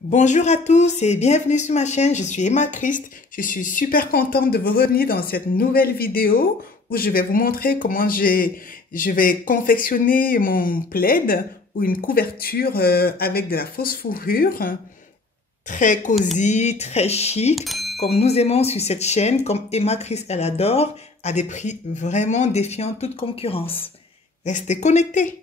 Bonjour à tous et bienvenue sur ma chaîne, je suis Emma Christ. Je suis super contente de vous revenir dans cette nouvelle vidéo où je vais vous montrer comment je vais confectionner mon plaid ou une couverture avec de la fausse fourrure. Très cosy, très chic, comme nous aimons sur cette chaîne, comme Emma Christ elle adore, à des prix vraiment défiant toute concurrence. Restez connectés.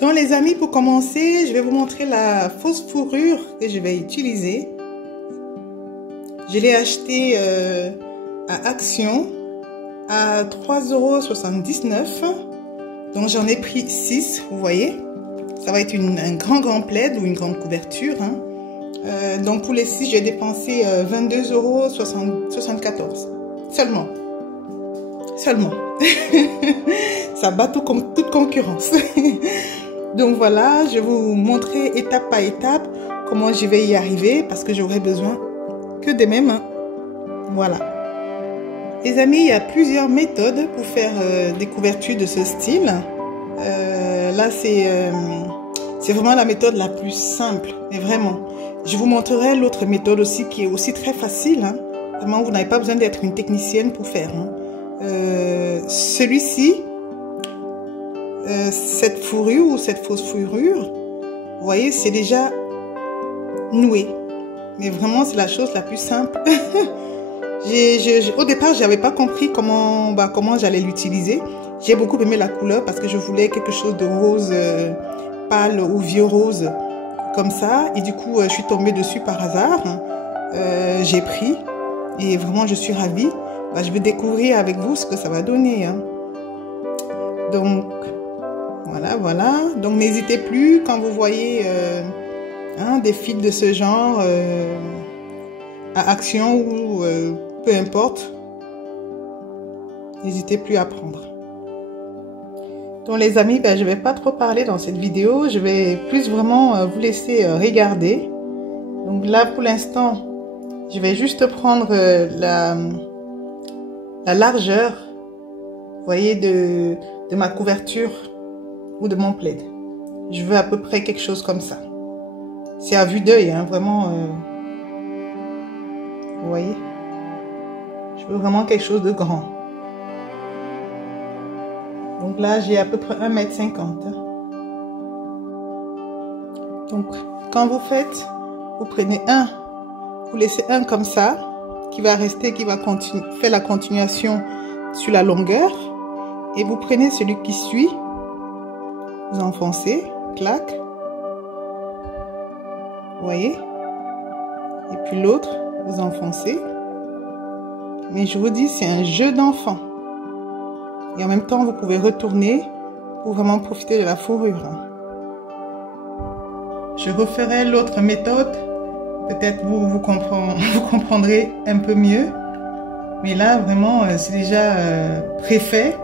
Donc les amis, pour commencer, je vais vous montrer la fausse fourrure que je vais utiliser. Je l'ai acheté à Action à 3,79 €. Donc j'en ai pris 6, vous voyez. Ça va être un grand plaid ou une grande couverture. Hein. Donc pour les 6, j'ai dépensé 22,74 € seulement. Seulement. Ça bat toute concurrence. Donc voilà, je vais vous montrer étape par étape comment je vais y arriver parce que j'aurai besoin que de mes mains. Voilà. Les amis, il y a plusieurs méthodes pour faire des couvertures de ce style. Là, c'est vraiment la méthode la plus simple, mais vraiment. Je vous montrerai l'autre méthode aussi qui est aussi très facile. Hein. Vraiment, vous n'avez pas besoin d'être une technicienne pour faire. Hein. Celui-ci, cette fourrure ou cette fausse fourrure, vous voyez, c'est déjà noué. Mais vraiment, c'est la chose la plus simple. Au départ, je n'avais pas compris comment j'allais l'utiliser. J'ai beaucoup aimé la couleur parce que je voulais quelque chose de rose pâle ou vieux rose comme ça. Et du coup, je suis tombée dessus par hasard. J'ai pris et vraiment, je suis ravie. Je vais découvrir avec vous ce que ça va donner. Hein. Donc, voilà. Donc, n'hésitez plus quand vous voyez des fils de ce genre à Action ou peu importe. N'hésitez plus à prendre. Donc, les amis, je ne vais pas trop parler dans cette vidéo. Je vais plus vraiment vous laisser regarder. Donc là, pour l'instant, je vais juste prendre la largeur, vous voyez, de ma couverture ou de mon plaid. Je veux à peu près quelque chose comme ça. C'est à vue d'œil, hein, vraiment. Vous voyez? Je veux vraiment quelque chose de grand. Donc là, j'ai à peu près 1,50 m. Donc, quand vous faites, vous prenez vous laissez un comme ça, qui va rester, qui va faire la continuation sur la longueur. Et vous prenez celui qui suit, vous enfoncez, clac. Vous voyez? Et puis l'autre, vous enfoncez. Mais je vous dis, c'est un jeu d'enfant. Et en même temps, vous pouvez retourner pour vraiment profiter de la fourrure. Je referai l'autre méthode. Peut-être vous comprendrez un peu mieux. Mais là, vraiment, c'est déjà préfait.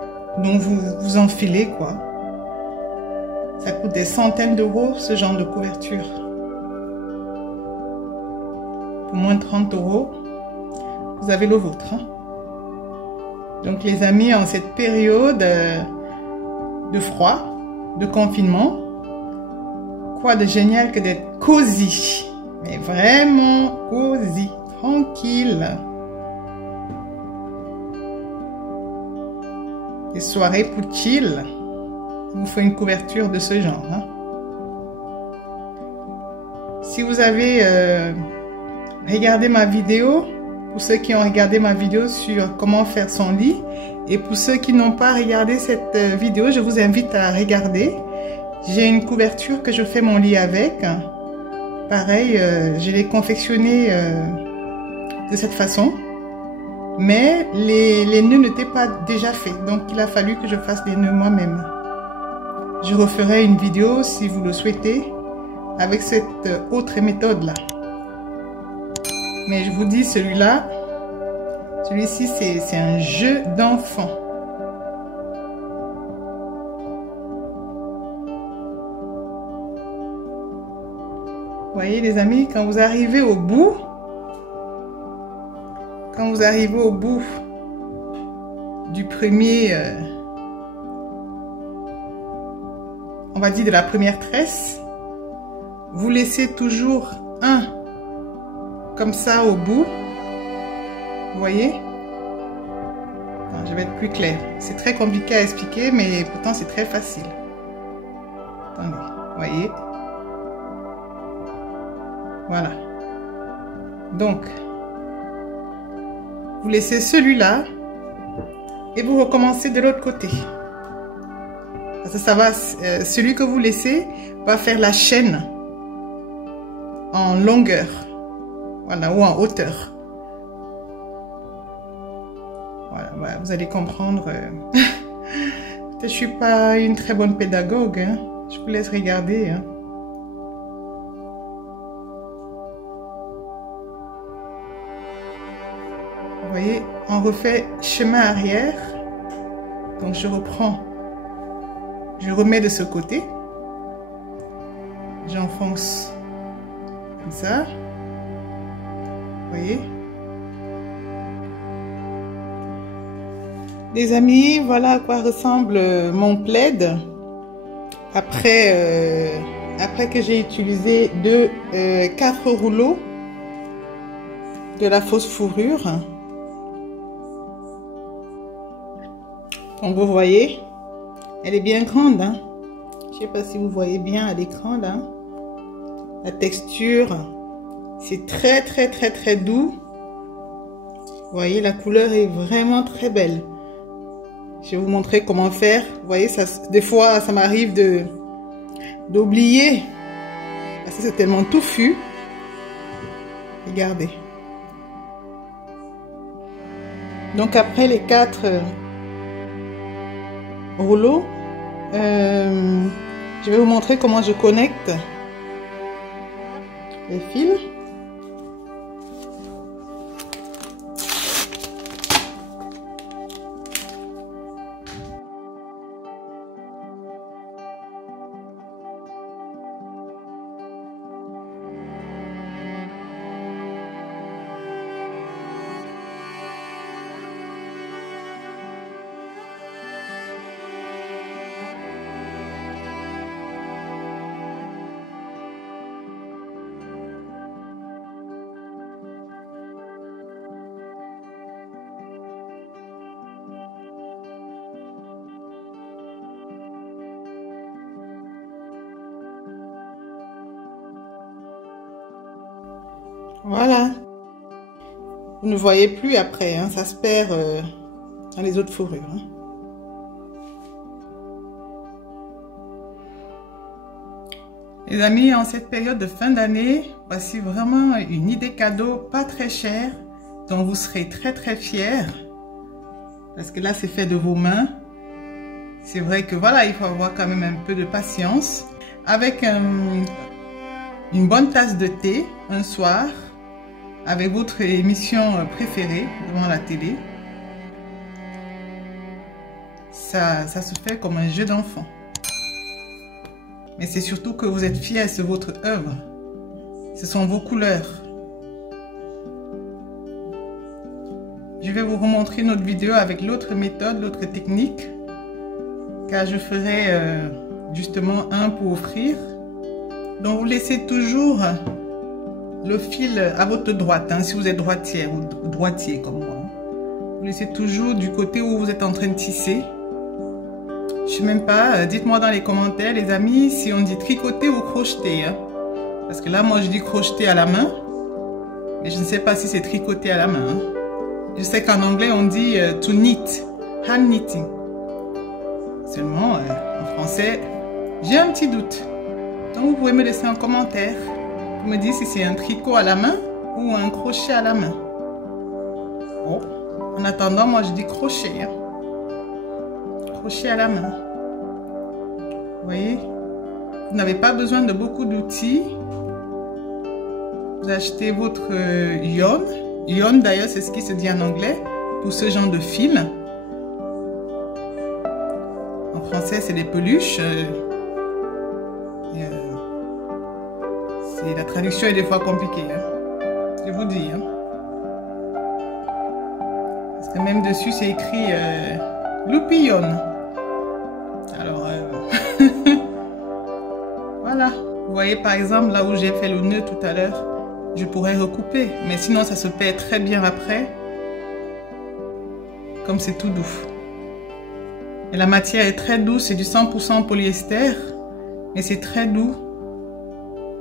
Donc, vous enfilez, quoi. Ça coûte des centaines d'euros, ce genre de couverture. Pour moins de 30 €, vous avez le vôtre. Hein. Donc, les amis, en cette période de froid, de confinement, quoi de génial que d'être cosy. Mais vraiment cosy, tranquille. Des soirées pour chill. Il vous faut une couverture de ce genre. Hein. Si vous avez regardé ma vidéo, pour ceux qui ont regardé ma vidéo sur comment faire son lit, et pour ceux qui n'ont pas regardé cette vidéo, je vous invite à regarder. J'ai une couverture que je fais mon lit avec. Pareil, je l'ai confectionné de cette façon. Mais les nœuds n'étaient pas déjà faits. Donc, il a fallu que je fasse des nœuds moi-même. Je referai une vidéo, si vous le souhaitez, avec cette autre méthode-là. Mais je vous dis, celui-ci, c'est un jeu d'enfant. voyez les amis, quand vous arrivez au bout, du premier, on va dire de la première tresse, vous laissez toujours un comme ça au bout, vous voyez. Je vais être plus clair, c'est très compliqué à expliquer, mais pourtant c'est très facile. Attendez, vous voyez. Voilà. Donc, vous laissez celui-là et vous recommencez de l'autre côté. Parce que ça va, celui que vous laissez va faire la chaîne en longueur, voilà, ou en hauteur. Voilà, vous allez comprendre. Peut-être je suis pas une très bonne pédagogue, hein. Je vous laisse regarder, hein. Vous voyez, on refait chemin arrière. Donc je reprends, je remets de ce côté. J'enfonce comme ça. Vous voyez. Les amis, voilà à quoi ressemble mon plaid. Après que j'ai utilisé 4 rouleaux de la fausse fourrure. Donc vous voyez, elle est bien grande, hein. Je sais pas si vous voyez bien à l'écran là. La texture, c'est très doux. Vous voyez, la couleur est vraiment très belle. Je vais vous montrer comment faire. Vous voyez, ça, des fois, ça m'arrive d'oublier. Parce que c'est tellement touffu. Regardez. Donc après les 4 rouleaux, je vais vous montrer comment je connecte les fils. Voilà. Vous ne voyez plus après, hein, ça se perd dans les autres fourrures. Hein. Les amis, en cette période de fin d'année, voici vraiment une idée cadeau pas très chère, dont vous serez très fiers. Parce que là, c'est fait de vos mains. C'est vrai que voilà, il faut avoir quand même un peu de patience. Avec une bonne tasse de thé, un soir, avec votre émission préférée devant la télé. Ça se fait comme un jeu d'enfant. Mais c'est surtout que vous êtes fiers, c'est votre œuvre. Ce sont vos couleurs. Je vais vous remontrer une autre vidéo avec l'autre méthode, l'autre technique. Car je ferai justement un pour offrir. Donc vous laissez toujours le fil à votre droite, hein, si vous êtes droitière ou droitier comme moi. Vous laissez toujours du côté où vous êtes en train de tisser. Je sais même pas, dites-moi dans les commentaires les amis si on dit tricoter ou crocheter. Hein. Parce que là moi je dis crocheter à la main. Mais je ne sais pas si c'est tricoter à la main. Hein. Je sais qu'en anglais on dit to knit, hand knitting. Seulement en français, j'ai un petit doute. Donc vous pouvez me laisser un commentaire pour me dire si c'est un tricot à la main ou un crochet à la main. Bon, en attendant, moi je dis crochet. Hein. Crochet à la main. Vous voyez, vous n'avez pas besoin de beaucoup d'outils. Vous achetez votre yarn. Yarn d'ailleurs, c'est ce qui se dit en anglais pour ce genre de fil. En français, c'est des peluches. La traduction est des fois compliquée, hein. Je vous dis. Hein. Parce que même dessus, c'est écrit Loupillon. Alors, voilà. Vous voyez, par exemple, là où j'ai fait le nœud tout à l'heure, je pourrais recouper. Mais sinon, ça se perd très bien après. Comme c'est tout doux. Et la matière est très douce. C'est du 100% polyester. Mais c'est très doux.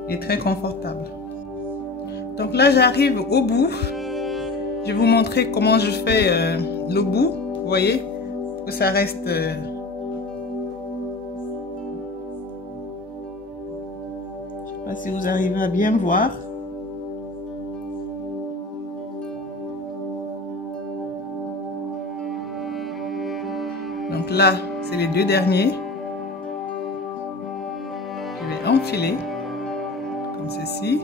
Et très confortable. Donc là, j'arrive au bout. Je vais vous montrer comment je fais le bout. Vous voyez, pour que ça reste... Je ne sais pas si vous arrivez à bien voir. Donc là, c'est les deux derniers. Je vais enfiler comme ceci.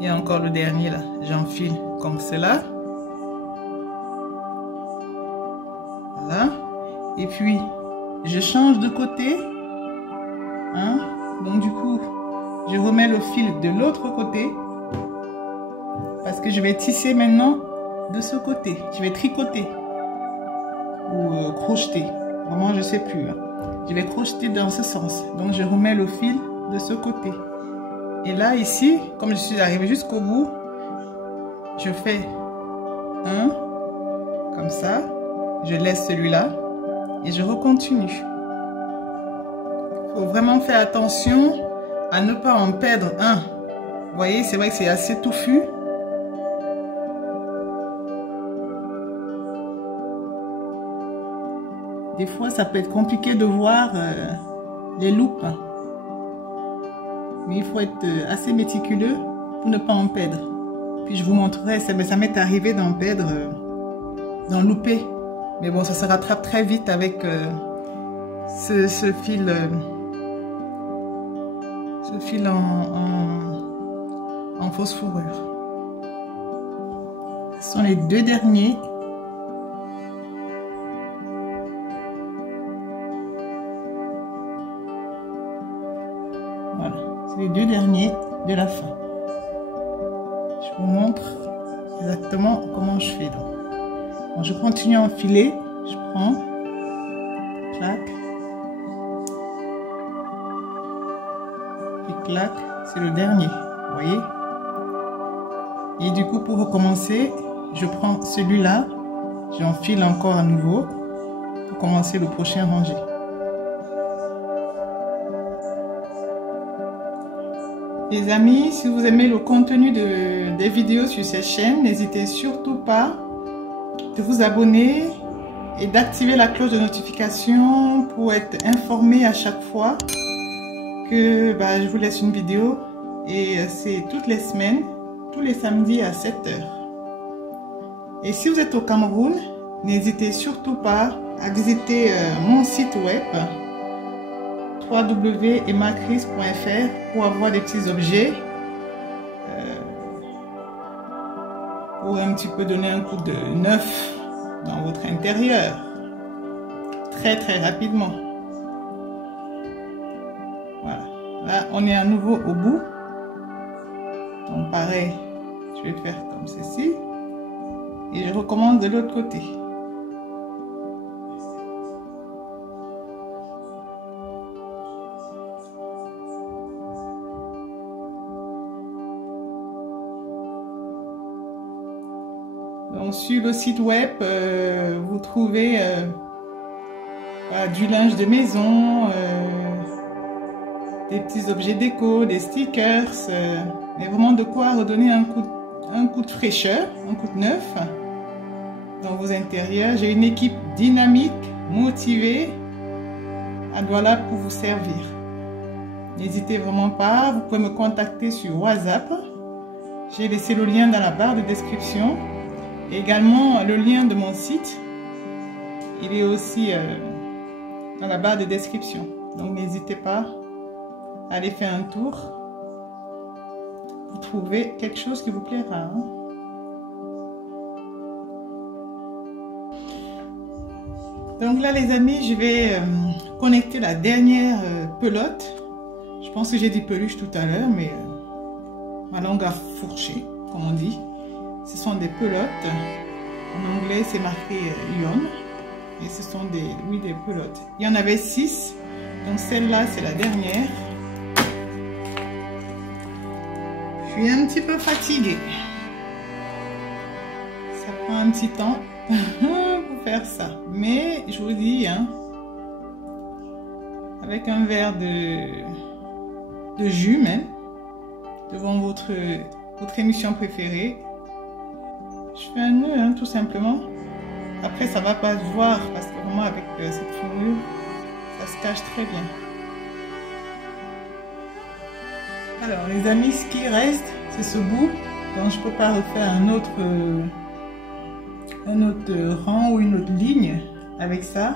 Il y a encore le dernier là, j'enfile comme cela. Voilà. Et puis, je change de côté. Hein? Donc du coup, je remets le fil de l'autre côté. Parce que je vais tisser maintenant de ce côté. Je vais tricoter. Ou crocheter. Vraiment, je ne sais plus. Hein. Je vais crocheter dans ce sens. Donc je remets le fil de ce côté. Et là, ici, comme je suis arrivée jusqu'au bout, je fais un, comme ça, je laisse celui-là et je recontinue. Il faut vraiment faire attention à ne pas en perdre un. Vous voyez, c'est vrai que c'est assez touffu. Des fois, ça peut être compliqué de voir les loupes. Mais il faut être assez méticuleux pour ne pas en perdre. Puis je vous montrerai, ça m'est arrivé d'en perdre, d'en louper. Mais bon, ça se rattrape très vite avec ce fil en fausse fourrure. Ce sont les deux derniers. Voilà. Les deux derniers de la fin. Je vous montre exactement comment je fais. Donc, je continue à enfiler. Je prends, clac, et clac. C'est le dernier. Vous voyez? Et du coup, pour recommencer, je prends celui-là. J'enfile encore à nouveau pour commencer le prochain rangé. Les amis, si vous aimez le contenu des vidéos sur cette chaîne, n'hésitez surtout pas de vous abonner et d'activer la cloche de notification pour être informé à chaque fois que je vous laisse une vidéo. Et c'est toutes les semaines, tous les samedis à 7 h. Et si vous êtes au Cameroun, n'hésitez surtout pas à visiter mon site web www.emmacris.fr pour avoir des petits objets, pour un petit peu donner un coup de neuf dans votre intérieur, très rapidement. Voilà, là on est à nouveau au bout. Donc pareil, je vais faire comme ceci et je recommence de l'autre côté. Donc sur le site web, vous trouvez du linge de maison, des petits objets déco, des stickers, mais vraiment de quoi redonner un coup de fraîcheur, un coup de neuf dans vos intérieurs. J'ai une équipe dynamique, motivée à Douala pour vous servir. N'hésitez vraiment pas, vous pouvez me contacter sur WhatsApp. J'ai laissé le lien dans la barre de description. Et également le lien de mon site, il est aussi dans la barre de description. Donc n'hésitez pas à aller faire un tour pour trouver quelque chose qui vous plaira. Hein. Donc là les amis, je vais connecter la dernière pelote. Je pense que j'ai dit peluche tout à l'heure, mais ma langue à fourcher, comme on dit. Ce sont des pelotes. En anglais, c'est marqué Yum. Et ce sont des pelotes. Il y en avait 6. Donc celle-là, c'est la dernière. Je suis un petit peu fatiguée. Ça prend un petit temps pour faire ça. Mais je vous dis, hein, avec un verre de jus même, devant votre émission préférée, je fais un nœud, hein, tout simplement. Après, ça va pas se voir parce que vraiment avec cette fourrure, ça se cache très bien. Alors les amis, ce qui reste, c'est ce bout. Donc je peux pas refaire un autre rang ou une autre ligne avec ça.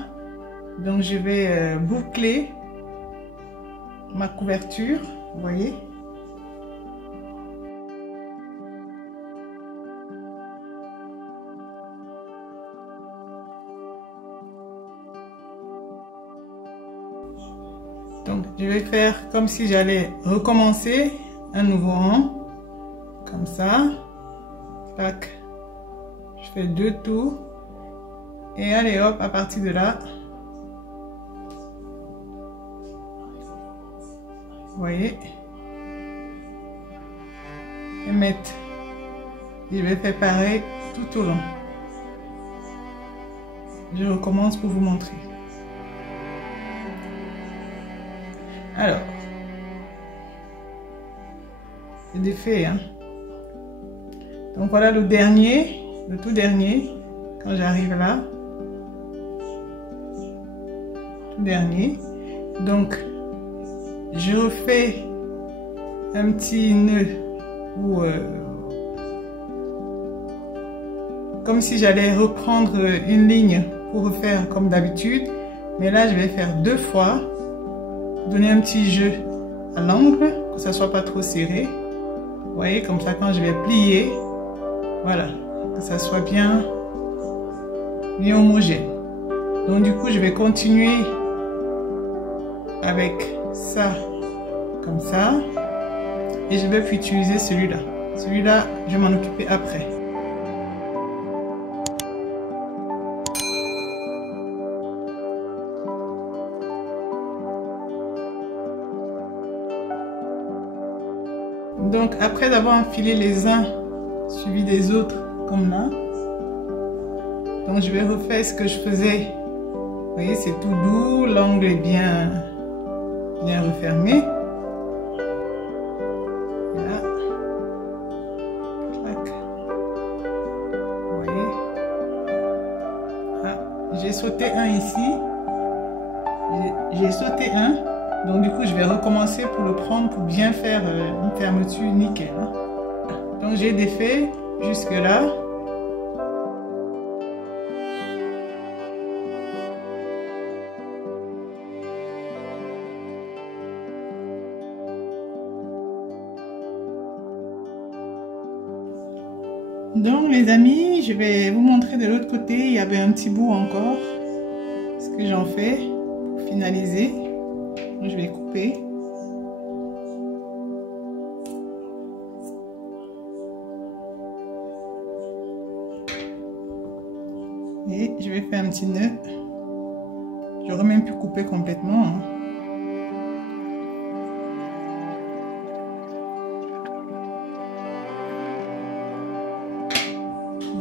Donc je vais boucler ma couverture, vous voyez. Donc je vais faire comme si j'allais recommencer un nouveau rang, comme ça. Tac. Je fais 2 tours et allez hop, à partir de là, vous voyez, et mettre, je vais faire pareil tout au long. Je recommence pour vous montrer. Alors, c'est défait, hein. Donc voilà le dernier, le tout dernier, quand j'arrive là, tout dernier. Donc, je refais un petit nœud ou comme si j'allais reprendre une ligne pour refaire comme d'habitude, mais là je vais faire 2 fois, donner un petit jeu à l'angle, que ça soit pas trop serré. Vous voyez, comme ça quand je vais plier, voilà, que ça soit bien homogène. Donc du coup je vais continuer avec ça, comme ça, et je vais puis utiliser celui-là. Celui-là, je vais m'en occuper après. Donc après avoir enfilé les uns suivis des autres comme là, donc je vais refaire ce que je faisais. Vous voyez, c'est tout doux, l'angle est bien refermé. Là. Clac. Vous voyez. Ah, j'ai sauté un ici. J'ai sauté un. Donc du coup, je vais recommencer pour le prendre pour bien faire une fermeture nickel. Hein. Donc j'ai défait jusque là. Donc les amis, je vais vous montrer de l'autre côté. Il y avait un petit bout encore. Ce que j'en fais pour finaliser. Donc, je vais couper. Et je vais faire un petit nœud. J'aurais même pu couper complètement. Hein.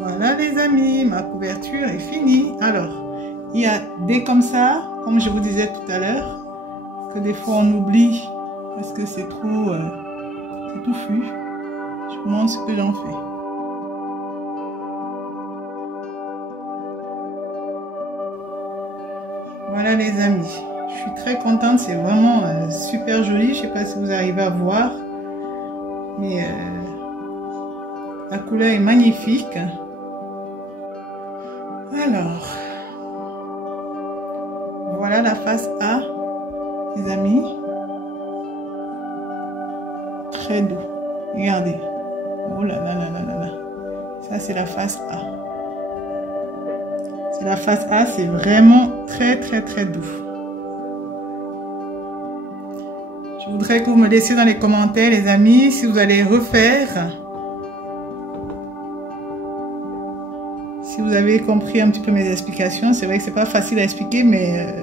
Voilà les amis, ma couverture est finie. Alors, il y a des comme ça, comme je vous disais tout à l'heure, que des fois on oublie parce que c'est trop touffu. Je vous montre ce que j'en fais. Voilà les amis, je suis très contente, c'est vraiment super joli. Je sais pas si vous arrivez à voir, mais la couleur est magnifique. Alors, voilà la face A, les amis. Très doux. Regardez. Oh là là là là là là. Ça, c'est la face A. C'est la face A, c'est vraiment très très très doux. Je voudrais que vous me laissiez dans les commentaires, les amis, si vous allez refaire. Si vous avez compris un petit peu mes explications. C'est vrai que c'est pas facile à expliquer, mais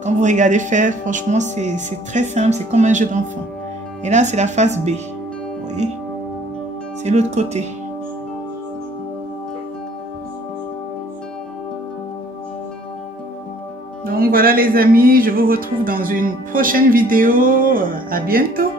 quand vous regardez faire, franchement, c'est très simple. C'est comme un jeu d'enfant. Et là, c'est la face B. Vous voyez? C'est l'autre côté. Donc voilà les amis, je vous retrouve dans une prochaine vidéo. À bientôt.